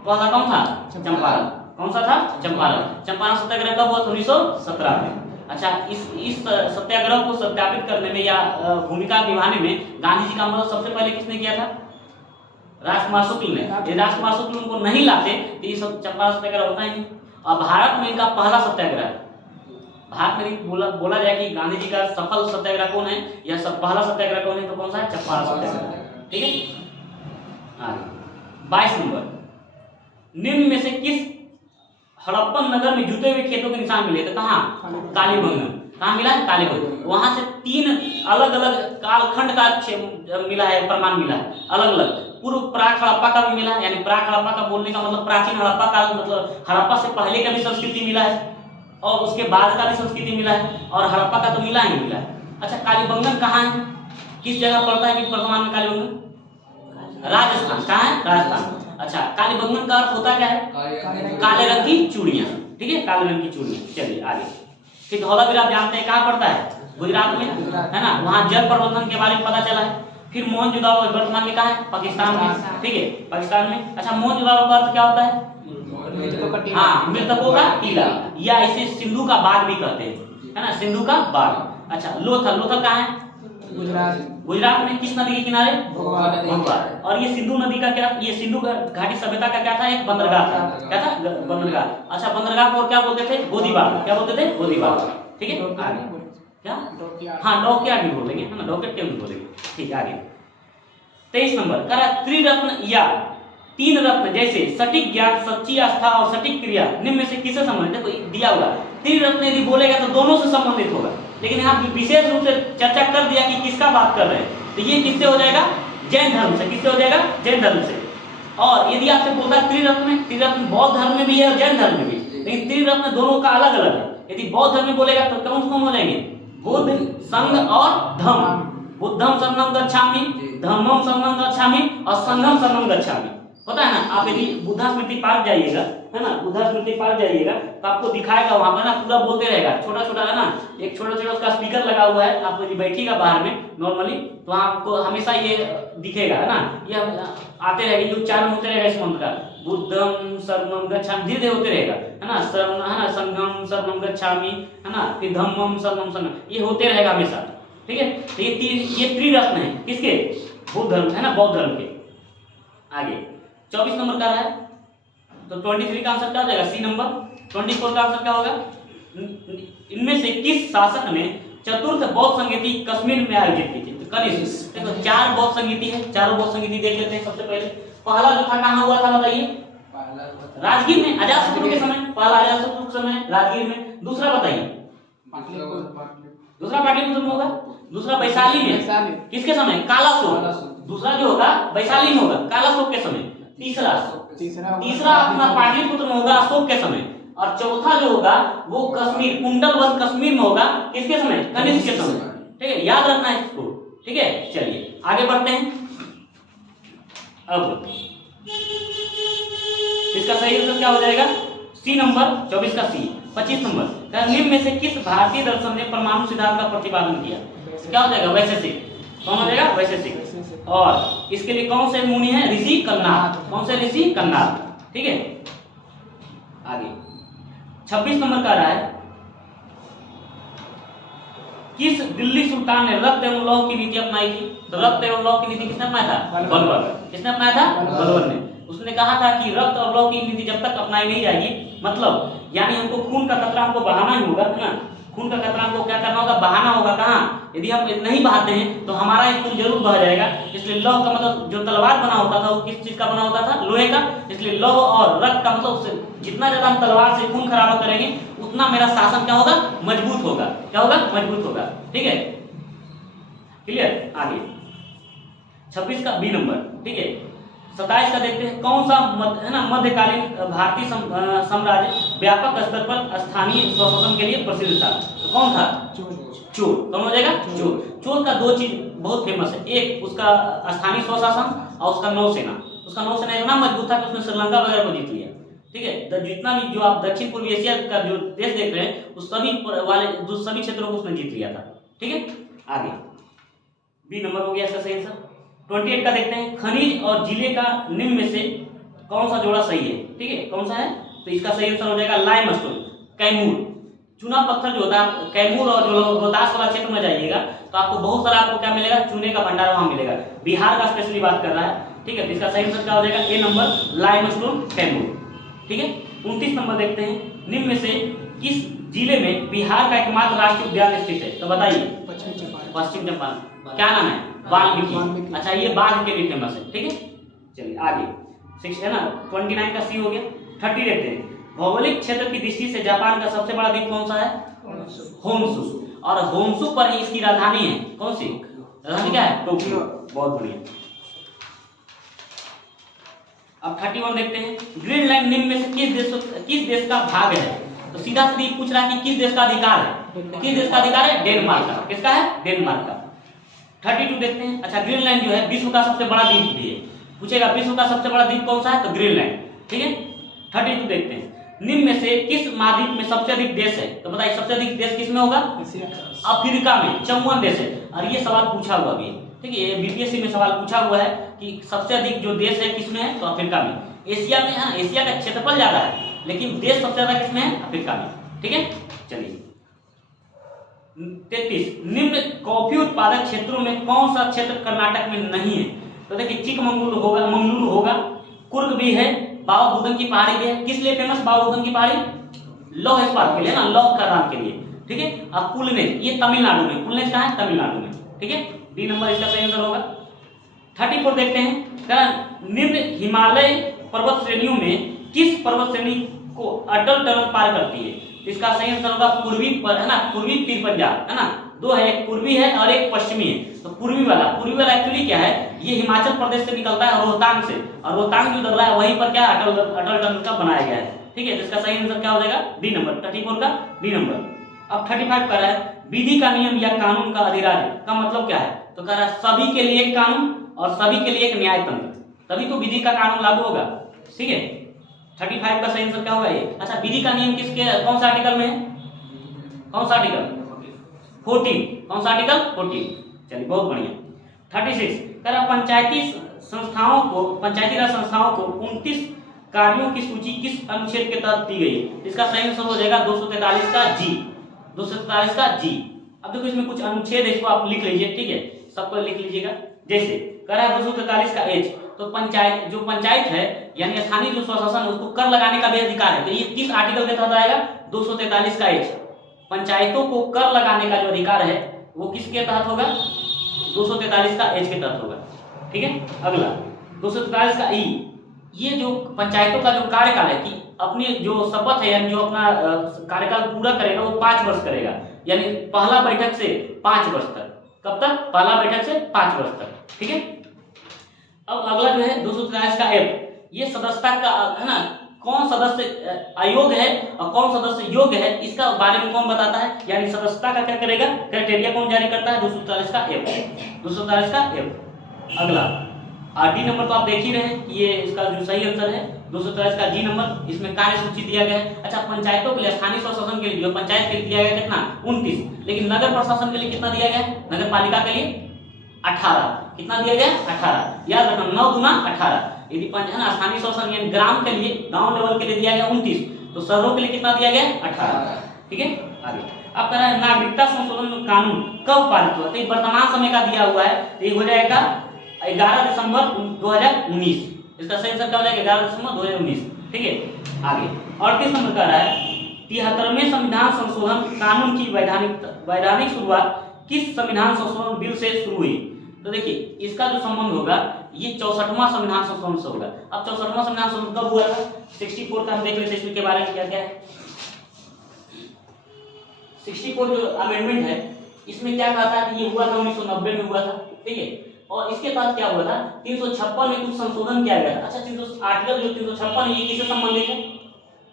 पहला कौन था? चंपारण। कौन सा था? चंपारण। चंपारण सत्याग्रह कब हुआ? 1917 में। अच्छा, इस सत्याग्रह को सत्यापित करने में या भूमिका निभाने में गांधी जी का मदद सबसे पहले किसने किया था? राजकुमार शुक्ल ने। यदि राजकुमार शुक्ल उनको नहीं लाते तो ये सब चंपारण सत्याग्रह होता ही नहीं। और भारत में इनका पहला सत्याग्रह, भारत में बोला जाए कि गांधी जी का सफल सत्याग्रह कौन है या पहला सत्याग्रह कौन है, तो कौन सा है? चंपारण सत्याग्रह। ठीक है, 22 नंबर, निम्न में से किस हड़प्पन नगर में जुटे हुए खेतों के निशान मिले? तो कहाँ? कालीबंगन। कहाँ मिला है? कालीबंगन। वहां से 3 अलग अलग कालखंड का मिला है, प्रमाण मिला है अलग अलग। पूर्व प्राक हड़प्पा का भी मिला है, यानी प्राक हड़प्पा का बोलने का मतलब प्राचीन हड़प्पा का मतलब हड़प्पा से पहले का भी संस्कृति मिला है और उसके बाद का भी संस्कृति मिला है, और हड़प्पा का तो मिला ही मिला है। अच्छा, कालीबंगन कहाँ है? किस जगह पड़ता है वर्तमान में कालीबंगन? राजस्थान। कहाँ है? राजस्थान। अच्छा, कालीबंगन का अर्थ होता क्या है? काले रंग की चूड़ियां। ठीक है, काले रंग की चूड़ियां। चलिए आगे। फिर धौलावीर आप जानते हैं कहाँ पड़ता है? गुजरात में, है ना, वहाँ जल प्रबंधन के बारे में पता चला है। फिर मोहनजोदाड़ो वर्तमान में कहाँ है? पाकिस्तान में। ठीक है, पाकिस्तान में। अच्छा, मोहनजोदाड़ो का अर्थ क्या होता है? हाँ, मृतकों का टीला, या इसे सिंधु का बाग भी कहते हैं, है ना, सिंधु का बाग। अच्छा, लोथल, लोथल कहाँ है? गुजरात में। किस नदी के किनारे? भोगवा। और ये सिंधु नदी का क्या, ये सिंधु घाटी सभ्यता का क्या था? एक बंदरगाह था। क्या था? बंदरगाह। अच्छा, बंदरगाह को क्या बोलते थे? गोदीबाग। क्या बोलते थे? गोदीबाग। ठीक है, आगे क्या? हाँ, डॉकयार्ड भी बोलेंगे, है ना, डॉकयार्ड क्यों नहीं बोलेंगे। ठीक है, आगे 23 नंबर, करा त्रिरत्न या 3 रत्न जैसे सटीक ज्ञान, सच्ची आस्था और सटीक क्रिया निम्न में से किससे संबंधित? देखो दिया हुआ त्रिरत्न यदि बोलेगा तो दोनों से संबंधित होगा, लेकिन यहाँ विशेष रूप से चर्चा कर दिया कि किसका बात कर रहे हैं, तो ये किससे हो जाएगा? जैन धर्म से। किससे हो जाएगा? जैन धर्म से। और यदि आपसे बोलता है त्रिरत्न, त्रिरत्न बौद्ध धर्म में भी है और जैन धर्म में भी, लेकिन त्रिरत्न दोनों का अलग अलग है। यदि बौद्ध धर्म में बोलेगा तो कौन कौन हो जाएंगे? बुद्ध, संघ और धम्म। बुद्धम शरणम गच्छामि, धम्मम शरणम गच्छामि और संघम शरणम गच्छामि। पता है ना, आप यदि बुद्धा स्मृति पार्क जाइएगा, है ना, बुद्धा स्मृति पार्क जाइएगा तो आपको दिखाएगा वहां पर ना, पूरा बोलते रहेगा, छोटा छोटा है ना, एक छोटा छोटा उसका स्पीकर लगा हुआ है। आप यदि बैठिएगा बाहर में नॉर्मली तो आपको हमेशा ये दिखेगा, है ना, ये आते रहेगा, ये उच्चारण होते रहेगा इस मंत्र का, बुद्धम शरणम गच्छामि, धीरे धीरे होते रहेगा, है ना, शरण, है ना, संघम शरणम गच्छामि, है ना, फिर धम्मम शरणम संघम, ये होते रहेगा हमेशा। ठीक है, तो ये त्रिरत्न है किसके? बुद्ध धर्म, है ना, बौद्ध धर्म के। आगे 24 नंबर का है, तो 23 का आंसर क्या हो जाएगा? C number. 24 का आंसर क्या होगा? इनमें से किस शासक ने चतुर्थ बौद्ध संगीति कश्मीर में आयोजित की थी? तो कनिष्क। देखो 4 बौद्ध संगीति है, चारों बौद्ध संगीति देख लेते हैं। सबसे पहले पहला जो था कहाँ हुआ था बताइए? राजगीर में, अजातशत्रु के समय, पहला अजातशत्रु के समय राजगीर में। दूसरा बताइए? दूसरा पाटलिपुत्र में होगा। दूसरा वैशाली में, किसके समय? कालाशोक। दूसरा जो होगा वैशाली में होगा, कालाशोक के समय। तीसरा अपना पाटलिपुत्र में होगा, अशोक के समय। और चौथा जो होगा वो कश्मीर, कुंडलवन कश्मीर में होगा, किसके समय? कनिष्क के समय। ठीक है, याद रखना है इसको। ठीक है, चलिए आगे बढ़ते हैं। अब इसका सही आंसर क्या हो जाएगा? C number. 24 का सी। 25 नंबर, निम्न में से किस भारतीय दर्शन ने परमाणु सिद्धांत का प्रतिपादन किया? क्या हो जाएगा? वैशेषिक। कौन हो जाएगा? वैशेषिक। और इसके लिए कौन से मुनि हैं? ऋषि कन्नाद। कौन से ऋषि? कन्नाद। ठीक है, आगे 26 नंबर का रहा है, किस दिल्ली सुल्तान ने रक्त एवं लौह की नीति अपनाई थी? तो रक्त एवं लौह की नीति किसने अपनाया था? बलबन। किसने अपनाया था? बलबन ने। उसने कहा था कि रक्त और लौह की नीति जब तक अपनाई नहीं जाएगी, मतलब यानी हमको खून का कतरा हमको बहाना ही होगा, है ना, खून का कतरा हमको क्या करना होगा? बहाना होगा। कहाँ? यदि हम नहीं बहाते हैं तो हमारा एक खून जरूर बह जाएगा। इसलिए लौह का मतलब जो तलवार बना होता था वो किस चीज का बना होता था? लोहे का। इसलिए लौह और रक्त का मतलब उससे जितना ज्यादा हम तलवार से खून खराबा करेंगे उतना मेरा शासन क्या होगा? मजबूत होगा। क्या होगा? मजबूत होगा। ठीक है, क्लियर। आगे 26 का बी नंबर। ठीक है, 27 का देखते हैं, कौन सा है ना मध्यकालीन भारतीय साम्राज्य व्यापक स्तर पर स्थानीय स्वशासन के लिए प्रसिद्ध था? तो कौन था? चोल। कौन हो जाएगा? चोल। चोल का 2 चीज बहुत फेमस है, एक उसका स्थानीय स्वशासन और उसका नौसेना। उसका नौसेना इतना मजबूत था कि उसने श्रीलंका वगैरह को जीत लिया। ठीक है, तो जितना भी जो आप दक्षिण पूर्वी एशिया का जो देश देख रहे हैं उस सभी क्षेत्रों को उसने जीत लिया था। ठीक है, आगे बी नंबर हो गया इसका सही आंसर। 28 का देखते हैं, खनिज और जिले का निम्न में से कौन सा जोड़ा सही है? ठीक है, कौन सा है? तो इसका सही आंसर हो जाएगा लाइमस्टोन, कैमूर। चूना पत्थर जो होता है, कैमूर और जो रोहतास वाला क्षेत्र में जाइएगा तो आपको बहुत सारा आपको क्या मिलेगा? चूने का भंडार वहां मिलेगा। बिहार का स्पेशली बात कर रहा है। ठीक है, तो इसका सही आंसर क्या हो जाएगा? ए नंबर, लाइमस्टोन, कैमूर। ठीक है, 29 नंबर देखते हैं, निम्न में से किस जिले में बिहार का एकमात्र राष्ट्रीय उद्यान स्थित है? तो बताइए। पश्चिम चंपारण। क्या नाम है? वाल्मीकि। अच्छा, ये बाघ के लिए फेमस है। ठीक है, चलिए आगे 6 है ना, 29 का सी हो गया। 30 देखते हैं, भौगोलिक क्षेत्र की दृष्टि से जापान का सबसे बड़ा द्वीप कौन सा है? होन्शु। और होन्शु पर ही इसकी राजधानी है। कौन सी राजधानी? क्या है? टोक्यो। बहुत बढ़िया। अब 31 देखते हैं, ग्रीनलैंड निम्न में से किस देश का भाग है? तो सीधा सीधी पूछ रहा है कि किस देश का अधिकार है? तो किस देश का अधिकार है? डेनमार्क का। किसका है? डेनमार्क का। 32 देखते हैं, अच्छा ग्रीनलैंड जो है विश्व का सबसे बड़ा द्वीप भी है। पूछेगा विश्व का सबसे बड़ा द्वीप कौन सा है? तो ग्रीनलैंड। ठीक है, 32 देखते हैं, निम्न में से किस महाद्वीप में सबसे अधिक देश है? तो बताइए सबसे अधिक देश किसमें होगा? अफ्रीका में 54 देश है। और ये सवाल पूछा हुआ भी है। ठीक है, बीपीएससी में सवाल पूछा हुआ है कि सबसे अधिक जो देश है किसमें है? तो अफ्रीका में। एशिया में है, एशिया का क्षेत्रफल ज्यादा है लेकिन देश सबसे ज्यादा किसमें है? अफ्रीका में। ठीक है, चलिए 33, निम्न कॉफी उत्पादक क्षेत्रों में कौन सा क्षेत्र कर्नाटक में नहीं है? तो देखिए चिकमंगलुरु होगा, मंगलुरु होगा, कुर्ग भी है, बाबा बुदन की पहाड़ी भी है। किस लिए फेमस बाबा बुदन की पहाड़ी? लौह इस्पात के लिए ना, लौह खदान के लिए। ठीक है, अब कुलनेज ये तमिलनाडु में। कुलनेज कहाँ है? तमिलनाडु में। ठीक है, डी नंबर इसका सही आंसर होगा। 34 देखते हैं, निम्न हिमालय पर्वत श्रेणियों में किस पर्वत श्रेणी को अटल टनल पार करती है? इसका सही आंसर होगा पूर्वी है ना, पूर्वी पीर पंजाब है ना, दो है, एक पूर्वी है और एक पश्चिमी है। तो पूर्वी वाला एक्चुअली क्या है, ये हिमाचल प्रदेश से निकलता है रोहतांग से, और रोहतांग जो दर्रा है वहीं पर क्या अटल टनल का बनाया गया है। ठीक है, जिसका सही आंसर क्या हो जाएगा, डी नंबर, 34 का डी नंबर। अब 35 कर रहा है, विधि का नियम या कानून का अधिराज्य का मतलब क्या है, तो कह रहा है सभी के लिए एक कानून और सभी के लिए एक न्याय तंत्र, तभी तो विधि का कानून लागू होगा। ठीक है, 35 का सही आंसर क्या होगा ये। अच्छा, विधि का नियम किसके कौन सा आर्टिकल में है, कौन सा आर्टिकल, 14, कौन सा आर्टिकल 14। चलिए बहुत बढ़िया। 36 कह रहा पंचायती राज संस्थाओं को 29 कार्यों की सूची किस अनुच्छेद के तहत दी गई है। इसका सही आंसर हो जाएगा 243 का जी, 243 का जी। अब देखो इसमें कुछ अनुच्छेद है, इसको आप लिख लीजिए। ठीक है, सबको लिख लीजिएगा। जैसे कह रहा है 243 का एच, तो पंचायत है यानी स्थानीय जो स्वशासन उसको कर लगाने का भी अधिकार है, तो ये किस आर्टिकल के तहत आएगा, 243 का एच। पंचायतों को कर लगाने का जो अधिकार है वो किसके तहत होगा, 243 का एच के तहत होगा। ठीक है, अगला 243 का ई, ये जो पंचायतों का जो कार्यकाल है कि अपनी जो शपथ है यानी जो अपना कार्यकाल पूरा करेगा वो 5 वर्ष करेगा, यानी पहला बैठक से 5 वर्ष तक। कब तक, पहला बैठक से 5 वर्ष तक। ठीक है, अब अगला जो है 243 का एफ, ये सदस्यता का है ना, कौन सदस्य अयोग्य है और कौन सदस्य योग्य है इसका बारे में कौन बताता है, यानी सदस्यता का क्या करेगा, क्राइटेरिया कौन जारी करता है, 243 का एफ, 243 का एफ। अगला डी नंबर तो आप देख ही रहे हैं, ये इसका जो सही आंसर है 243 का जी नंबर, इसमें कार्य सूची दिया गया है। अच्छा, पंचायतों के लिए, स्थानीय स्वशासन के लिए, जो पंचायत के लिए दिया गया कितना, 29, लेकिन नगर प्रशासन के लिए कितना दिया गया, नगर पालिका के लिए 18, कितना दिया गया, 18। याद रखना 9 गुना 18। यदि है ना स्थानीय शासन यानी ग्राम के लिए, गांव लेवल के लिए दिया गया 29, तो शहरों के लिए कितना दिया गया, 18। ठीक है, आगे अब कह रहा है नागरिकता संशोधन कानून कब पारित हुआ, तो ये वर्तमान समय का दिया हुआ है, तो ये हो जाएगा 11 दिसंबर 2019। इसका सही आंसर क्या हो जाएगा, 11 दिसंबर 2019। ठीक है, आगे 38 नंबर कह रहा है 73वें संविधान संशोधन कानून की वैधानिक शुरुआत किस संविधान संशोधन बिल से शुरू हुई। तो देखिए इसका जो संबंध होगा ये 64वां संविधान संशोधन से होगा। अब 64वां संविधान संशोधन कब हुआ था, 64 का हम देख लेते हैं इसके बारे में क्या क्या है। 64 जो अमेंडमेंट है इसमें क्या कहा था कि ये हुआ था 1990 में हुआ था। ठीक है, और इसके बाद क्या हुआ था 356 में कुछ संशोधन किया गया था। अच्छा, 300 आर्टिकल जो 356 है ये किससे संबंधित है,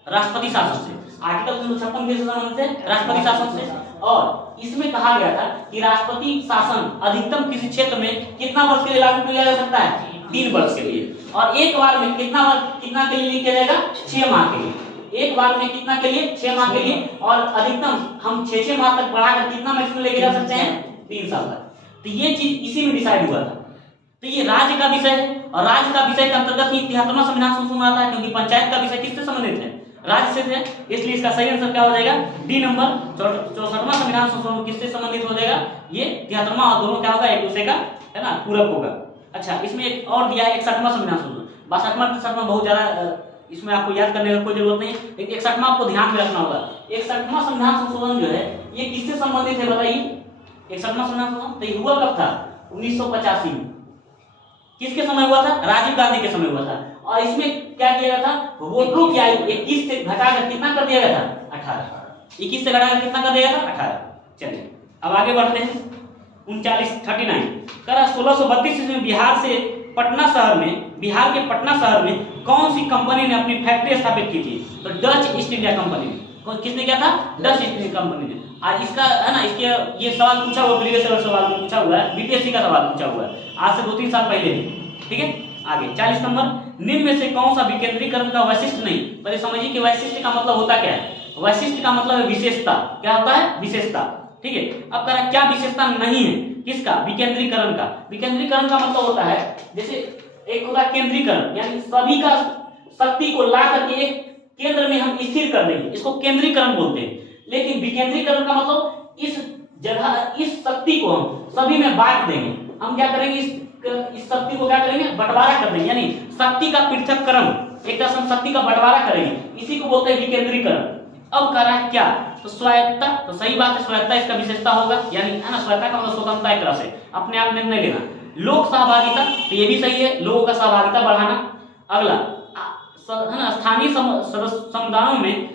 राष्ट्रपति शासन से। आर्टिकल 356 किससे संबंधित है, राष्ट्रपति शासन से। और इसमें कहा गया था कि राष्ट्रपति शासन अधिकतम किसी क्षेत्र में कितना वर्ष के लिए लागू किया जा सकता है, 3 वर्ष के लिए, और एक बार में कितना के लिए किया जाएगा, 6 माह के लिए। एक बार में कितना के लिए, 6 माह के लिए, और अधिकतम हम 6 माह तक बढ़ाकर कितना मैक्सिमम लेके जा सकते हैं, 3 साल तक। तो ये चीज इसी में डिसाइड हुआ था। तो ये राज्य का विषय है, और राज्य का विषय के अंतर्गत ही 73वां संविधान संशोधन आता है, क्योंकि पंचायत का विषय किससे संबंधित है, राज्य से है। इसलिए इसका सही आंसर क्या हो जाएगा, डी नंबर। 64वां संविधान संशोधन किससे संबंधित हो जाएगा, ये 73वां, और दोनों क्या होगा, एक दूसरे का है ना पूरक होगा। अच्छा, इसमें एक और दिया है 61वां संविधान संशोधन। 62वां 63वां बहुत ज्यादा इसमें आपको याद करने का कोई जरूरत नहीं है, लेकिन 61वां आपको ध्यान में रखना होगा। 61वां संविधान संशोधन जो है ये किससे संबंधित है बताइए, 61वां संविधान संशोधन तो ये हुआ कब था, 1985 में। किसके समय हुआ था, राजीव गांधी के समय हुआ था। और इसमें क्या किया गया था, वोटरों की आयु 21 से घटाकर कितना कर दिया गया था, 18। 21 से घटाकर कितना कर दिया गया था, 18। चलिए अब आगे बढ़ते हैं। 39 करा 1632 में बिहार के पटना शहर में कौन सी कंपनी ने अपनी फैक्ट्री स्थापित की थी, तो डच ईस्ट इंडिया कंपनी ने। किसने किया था, डच ईस्ट इंडिया कंपनी ने। आज इसका है ना, इसके ये सवाल पूछा हुआ, प्रीवियस ईयर सवाल पूछा हुआ है, बीपीएससी का सवाल पूछा हुआ है आज से 2-3 साल पहले भी। ठीक है, आगे 40 नंबर, निम्न में से कौन सा विकेंद्रीकरण का वैशिष्ट नहीं। पहले समझिए कि वैशिष्ट का मतलब होता क्या है। वैशिष्ट का मतलब है विशेषता। क्या होता है, विशेषता। ठीक है, अब कह रहा है क्या विशेषता नहीं है, किसका, विकेंद्रीकरण का। विकेंद्रीकरण का मतलब होता है जैसे एक होता है केंद्रीकरण, यानी सभी का शक्ति को ला करके एक केंद्र में हम स्थिर कर देंगे, इसको केंद्रीकरण बोलते हैं। लेकिन विकेंद्रीकरण का मतलब इस जगह, इस शक्ति को हम सभी में बांट देंगे। हम क्या करेंगे, इस शक्ति को क्या करेंगे, बंटवारा कर देंगे, यानी शक्ति का पृथक्करण, एक तरह से हम शक्ति का बंटवारा करेंगे, इसी को बोलते हैं विकेंद्रीकरण। अब कह रहा है क्या, तो स्वायत्तता। तो सही बात है, स्वायत्तता इसका विशेषता होगा, यानी है ना, स्वायत्तता का मतलब स्वतंत्रता, एक तरह से अपने आप निर्णय लेना। लोक सहभागिता, तो ये भी सही है, लोगों का सहभागिता बढ़ाना। अगला है ना, स्थानीय समुदायों में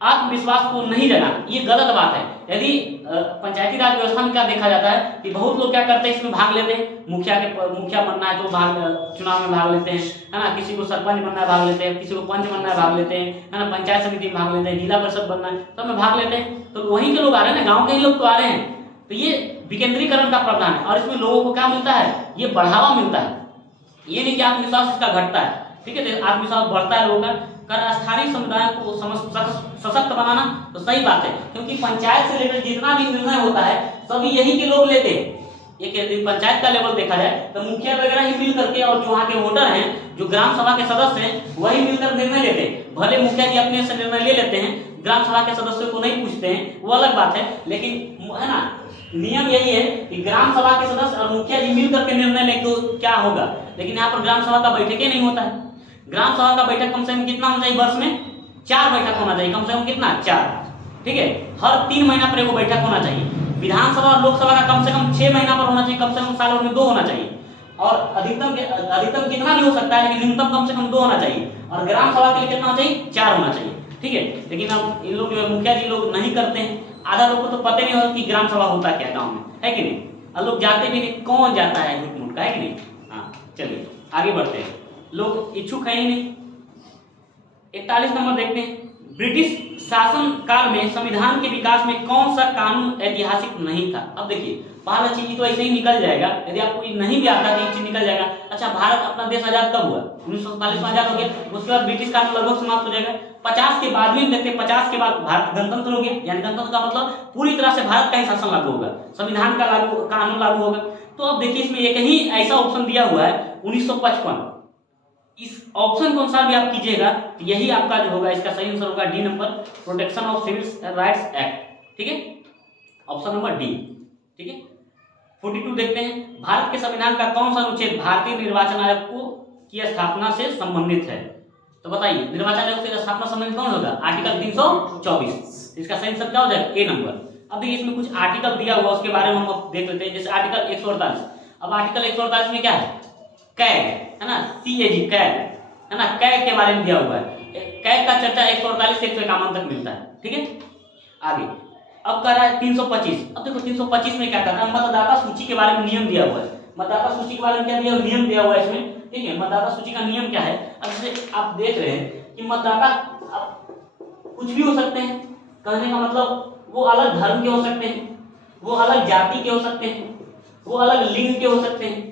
आत्मविश्वास को नहीं जगाना, ये गलत बात है। यदि पंचायती राज व्यवस्था में क्या देखा जाता है कि बहुत लोग क्या करते हैं, इसमें भाग लेते हैं। मुखिया बनना है तो चुनाव में भाग लेते हैं, है ना। किसी को सरपंच बनना है भाग लेते हैं, किसी को पंच बनना है भाग लेते हैं, है ना। पंचायत समिति में भाग लेते हैं, जिला परिषद बनना है, सब में भाग लेते हैं। तो वहीं के लोग आ रहे हैं ना, गाँव के ही लोग तो आ रहे हैं। तो ये विकेंद्रीकरण का प्रावधान है और इसमें लोगों को क्या मिलता है, ये बढ़ावा मिलता है। ये नहीं कि आत्मविश्वास इसका घटता है, ठीक है। तो आत्मविश्वास बढ़ता है लोगों का। कर स्थानीय समुदाय को सशक्त बनाना तो सही बात है, क्योंकि पंचायत से रिलेटेड जितना भी निर्णय होता है सभी यही के लोग लेते हैं। एक पंचायत का लेवल देखा जाए तो मुखिया वगैरह ही मिल करके और जो वहाँ के वोटर हैं, जो ग्राम सभा के सदस्य हैं, वही मिलकर निर्णय लेते हैं। भले मुखिया जी अपने से निर्णय ले लेते हैं, ग्राम सभा के सदस्यों को नहीं पूछते हैं, वो अलग बात है। लेकिन है ना, नियम यही है कि ग्राम सभा के सदस्य और मुखिया जी मिल करके निर्णय ले तो क्या होगा। लेकिन यहाँ पर ग्राम सभा का बैठक ही नहीं होता है। ग्राम सभा का बैठक कम से कम कितना होना चाहिए, वर्ष में 4 बैठक होना चाहिए, कम से कम कितना 4, ठीक है। हर 3 महीना पर एक बैठक होना चाहिए। विधानसभा और लोकसभा का कम से कम 6 महीना पर होना चाहिए, कम से कम साल भर में 2 होना चाहिए। और अधिकतम कितना भी हो सकता है, लेकिन न्यूनतम कम से कम 2 होना चाहिए। और ग्राम सभा के लिए कितना होना चाहिए, 4 होना चाहिए, ठीक है। लेकिन अब इन लोग जो मुखिया जी लोग नहीं करते हैं। आधा लोग को तो पता नहीं होता कि ग्राम सभा होता क्या गाँव में, है कि नहीं। और लोग जाते भी नहीं, कौन जाता है झूठ मूठ का, है कि नहीं। हाँ चलिए आगे बढ़ते हैं, लोग इच्छुक है ही नहीं। 41 नंबर देखते हैं, ब्रिटिश शासन काल में संविधान के विकास में कौन सा कानून ऐतिहासिक नहीं था। अब देखिए पहला चीज तो ऐसे ही निकल जाएगा, यदि आपको नहीं भी आता तो ये चीज निकल जाएगा। अच्छा, भारत अपना देश आजाद कब हुआ, 1947 में आजाद हो गया। उसके बाद ब्रिटिश कानून लगभग समाप्त हो जाएगा। 50 के बाद भी देखते, 50 के बाद भारत गणतंत्र हो गया। यानी गणतंत्र का मतलब पूरी तरह से भारत का ही शासन लागू होगा, संविधान का कानून लागू होगा। तो अब देखिए इसमें एक ही ऐसा ऑप्शन दिया हुआ है 1955। इस ऑप्शन के अनुसार भी आप कीजिएगा तो यही आपका जो होगा, इसका सही आंसर होगा D number, protection of civil rights act, ठीक है। ऑप्शन नंबर डी, ठीक है। 42 देखते हैं, भारत के संविधान का कौन सा अनुच्छेद भारतीय निर्वाचन आयोग की स्थापना से संबंधित है। तो बताइए निर्वाचन आयोग की स्थापना संबंधित कौन होगा, आर्टिकल 324। इसका सही आंसर क्या हो जाएगा, ए नंबर। अब देखिए इसमें कुछ आर्टिकल दिया हुआ, उसके बारे में हम देख लेते हैं। जैसे आर्टिकल 148। अब आर्टिकल 148 में क्या है, कैग, है ना, CAG कैग, है ना, कैग के बारे में दिया हुआ है। कैग का चर्चा 148 से 151 तक मिलता है, ठीक है। आगे अब कह रहा है 325। अब देखो 325 में क्या कहता है, मतदाता सूची के बारे में नियम दिया हुआ है। मतदाता सूची के बारे में क्या दिया, नियम दिया हुआ है इसमें, ठीक है। मतदाता सूची का नियम क्या है, अब जैसे आप देख रहे हैं कि मतदाता कुछ भी हो सकते हैं। कहने का मतलब वो अलग धर्म के हो सकते हैं, वो अलग जाति के हो सकते हैं, वो अलग लिंग के हो सकते हैं,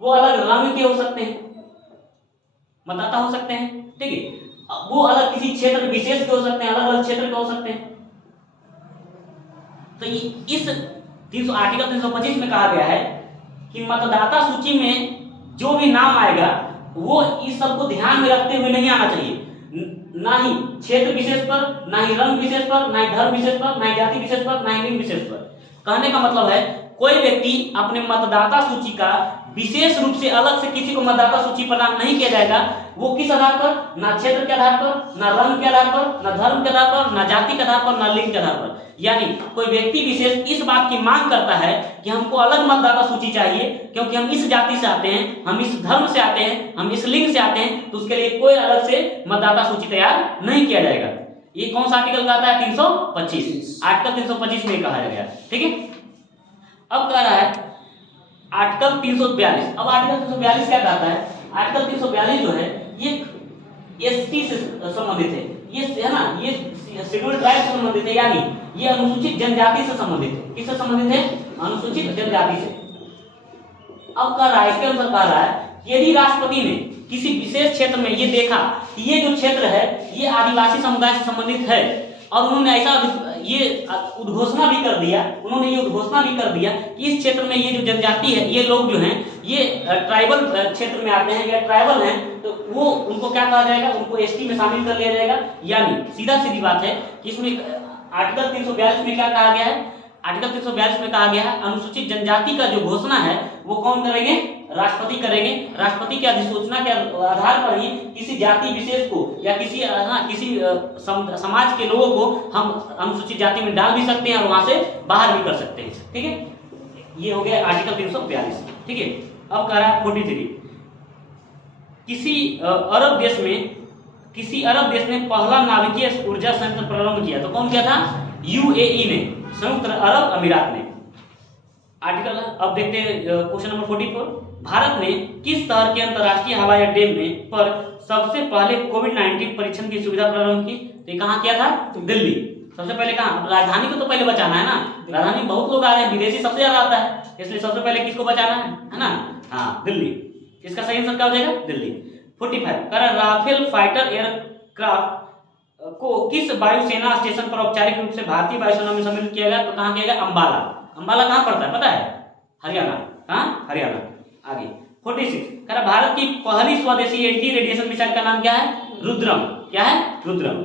वो अलग रंग के हो सकते हैं, मतदाता हो सकते हैं, ठीक है। वो अलग किसी क्षेत्र विशेष के हो सकते हैं, अलग अलग क्षेत्र के हो सकते हैं। तो इस आर्टिकल 325 में कहा गया है कि मतदाता सूची में जो भी नाम आएगा वो इस सब को ध्यान में रखते हुए नहीं आना चाहिए। ना ही क्षेत्र विशेष पर, ना ही रंग विशेष पर, ना ही धर्म विशेष पर, ना ही जाति विशेष पर, ना ही लिंग विशेष पर। कहने का मतलब है कोई व्यक्ति अपने मतदाता सूची का विशेष रूप से अलग से किसी को मतदाता सूची प्रदान नहीं किया जाएगा। वो किस आधार पर, ना क्षेत्र के आधार पर, ना रंग के आधार पर, ना धर्म के आधार पर, ना जाति के आधार पर, ना लिंग के आधार पर। यानी कोई व्यक्ति विशेष इस बात की मांग करता है कि हमको अलग मतदाता सूची चाहिए, क्योंकि हम इस जाति से आते हैं, हम इस धर्म से आते हैं, हम इस लिंग से आते हैं, तो उसके लिए कोई अलग से मतदाता सूची तैयार नहीं किया जाएगा। ये कौन सा आर्टिकल कहता है, 325। आर्टिकल 325 में कहा गया, ठीक है। अब कह रहा है आर्टिकल 342। अब आर्टिकल 342 क्या कहता है, आर्टिकल 342 जो है ये एसटी से संबंधित है, ये है ना, ये शेड्यूल्ड ट्राइब से संबंधित है, यानी ये अनुसूचित जनजाति से संबंधित है। किससे संबंधित है, अनुसूचित जनजाति से। अब कह रहा है, इसके अनुसार कह रहा है यदि राष्ट्रपति ने किसी विशेष क्षेत्र में ये देखा कि ये जो क्षेत्र है ये आदिवासी समुदाय से संबंधित है, और उन्होंने ऐसा ये उद्घोषणा भी कर दिया, उन्होंने ये उद्घोषणा भी कर दिया कि इस क्षेत्र में ये जो जनजाति है, ये लोग जो हैं ये ट्राइबल क्षेत्र में आते हैं या ट्राइबल हैं, तो वो उनको क्या कहा जाएगा, उनको एसटी में शामिल कर लिया जाएगा। यानी सीधा सीधी बात है कि इसमें आर्टिकल 342 में क्या कहा गया है, आर्टिकल 342 में कहा गया है अनुसूचित जनजाति का जो घोषणा है वो कौन करेंगे, राष्ट्रपति करेंगे। राष्ट्रपति की अधिसूचना के आधार पर ही किसी जाति विशेष को या किसी समाज के लोगों को हम अनुसूचित जाति में डाल भी सकते हैं और वहां से बाहर भी कर सकते हैं, ठीक है। ये हो गया आर्टिकल 342, ठीक है। अब कह रहा है 43। किसी अरब देश ने पहला नाभिकीय ऊर्जा संयंत्र प्रारंभ किया, तो कौन किया था, यूएई ने, संयुक्त अरब अमीरात ने। आर्टिकल अब देखते हैं क्वेश्चन नंबर 44। भारत ने किस शहर के अंतर्राष्ट्रीय हवाई अड्डे में पर सबसे पहले कोविड-19 परीक्षण की सुविधा प्रारंभ की? तो ये कहाँ किया था? दिल्ली। सबसे पहले कहाँ? राजधानी को तो पहले बचाना है ना, राजधानी में बहुत लोग आ रहे हैं, विदेशी सबसे ज्यादा आता है, इसलिए सबसे पहले किसको बचाना है ना? हाँ, दिल्ली। इसका सही आंसर क्या हो जाएगा? दिल्ली। 45 कह रहा राफेल फाइटर एयरक्राफ्ट को किस वायुसेना स्टेशन पर औपचारिक रूप से भारतीय वायुसेना में शामिल किया गया? तो कहाँ किया गया? अंबाला। अंबाला कहाँ पड़ता है पता है? हरियाणा। कहाँ? हरियाणा। आगे 46 कह रहा भारत की पहली स्वदेशी एंटी रेडिएशन मिसाइल का नाम क्या है? रुद्रम। क्या है? रुद्रम।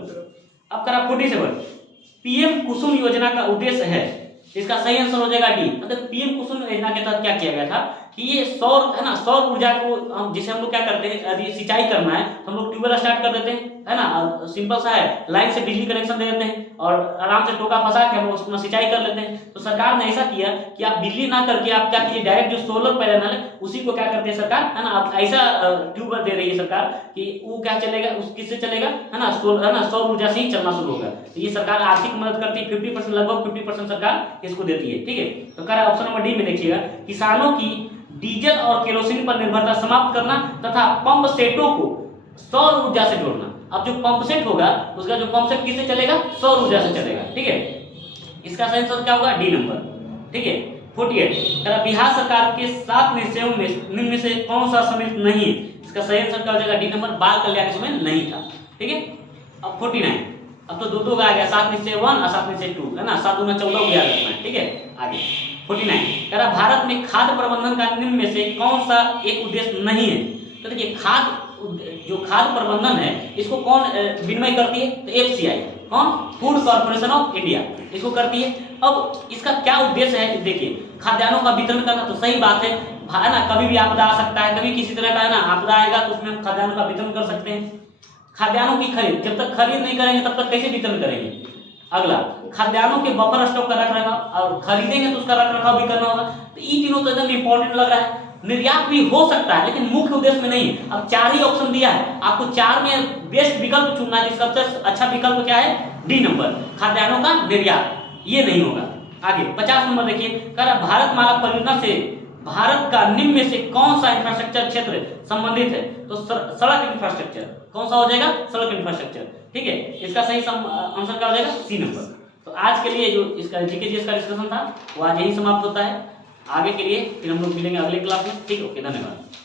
अब कह रहा 47 पीएम कुसुम योजना का उद्देश्य है, इसका सही आंसर हो जाएगा डी। मतलब पीएम कुसुम योजना के तहत क्या किया गया था कि ये सौर है ना, सौर ऊर्जा को हम जिसे हम लोग क्या करते हैं, यदि सिंचाई करना है तो हम लोग ट्यूबवेल स्टार्ट कर देते हैं, है ना, सिंपल सा है, लाइन से बिजली कनेक्शन दे देते हैं और आराम से टोका फंसा के हम लोग उसमें सिंचाई कर लेते हैं। तो सरकार ने ऐसा किया कि आप बिजली ना करके आप क्या कीजिए, डायरेक्ट जो सोलर पैनल है उसी को क्या करते हैं सरकार, है ना, आप ऐसा ट्यूबवेल दे रही है सरकार कि वो क्या चलेगा, उस किससे चलेगा, है ना, सौर ऊर्जा से ही चलना शुरू होगा। तो ये सरकार आर्थिक मदद करती है, 50% लगभग 50% सरकार इसको देती है। ठीक है, तो कह रहा है ऑप्शन नंबर डी में देखिएगा, किसानों की डीजल और केरोसिन पर निर्भरता समाप्त करना तथा पंप सेटों को सौर ऊर्जा से जोड़ना। अब जो पंप सेट होगा उसका जो पंप सेट किससे चलेगा? सौर ऊर्जा से चलेगा। ठीक है, इसका सही आंसर क्या होगा? D number. ठीक है, 48 बिहार सरकार के 7 निश्चयों में निम्न में से कौन सा सम्मिलित नहीं है? इसका सही आंसर क्या हो जाएगा? D number. बाल कल्याण इसमें नहीं था। ठीक है, अब 49 अब तो दो आ गया, 7 निश्चय 1 और 7 निश्चय 2, है ना, 7 दूना 14 को याद रखना है। ठीक है, आगे 49 कह रहा भारत में खाद्य प्रबंधन का निम्न में से कौन सा एक उद्देश्य नहीं है? तो देखिए जो खाद्य प्रबंधन है इसको कौन विनिमय करती है? तो एफसीआई, कौन? फूड कॉर्पोरेशन ऑफ इंडिया इसको करती है। अब इसका क्या उद्देश्य है? देखिए खाद्यान्नों का वितरण करना, तो सही बात है ना, कभी भी आपदा आ सकता है, कभी किसी तरह का है ना आपदा आएगा तो उसमें हम खाद्यान्नों का वितरण कर सकते हैं। खाद्यान्नों की खरीद, जब तक खरीद नहीं करेंगे तब तक कैसे वितरण करेंगे? अगला खाद्यान्नों के बफर स्टॉक का रख रखाव, और खरीदेंगे तो उसका रख रखाव भी करना होगा। तो ये तीनों तो एकदम इंपॉर्टेंट लग रहा है। निर्यात भी हो सकता है लेकिन मुख्य उद्देश्य में नहीं। अब 4 ही ऑप्शन दिया है, आपको 4 में बेस्ट विकल्प चुनना है। सबसे अच्छा विकल्प क्या है? डी नंबर, खाद्यान्नों का निर्यात, ये नहीं होगा। आगे 50 नंबर देखिए, कह रहा भारतमाला परियोजना से भारत का निम्न में से कौन सा इंफ्रास्ट्रक्चर क्षेत्र संबंधित है? तो सड़क इंफ्रास्ट्रक्चर। कौन सा हो जाएगा? सड़क इंफ्रास्ट्रक्चर। ठीक है, इसका सही आंसर क्या हो जाएगा? C number. तो आज के लिए जो इसका जीके जी का डिस्कशन था वो आज यही समाप्त होता है। आगे के लिए फिर हम लोग मिलेंगे अगले क्लास में। ठीक है, ओके, धन्यवाद।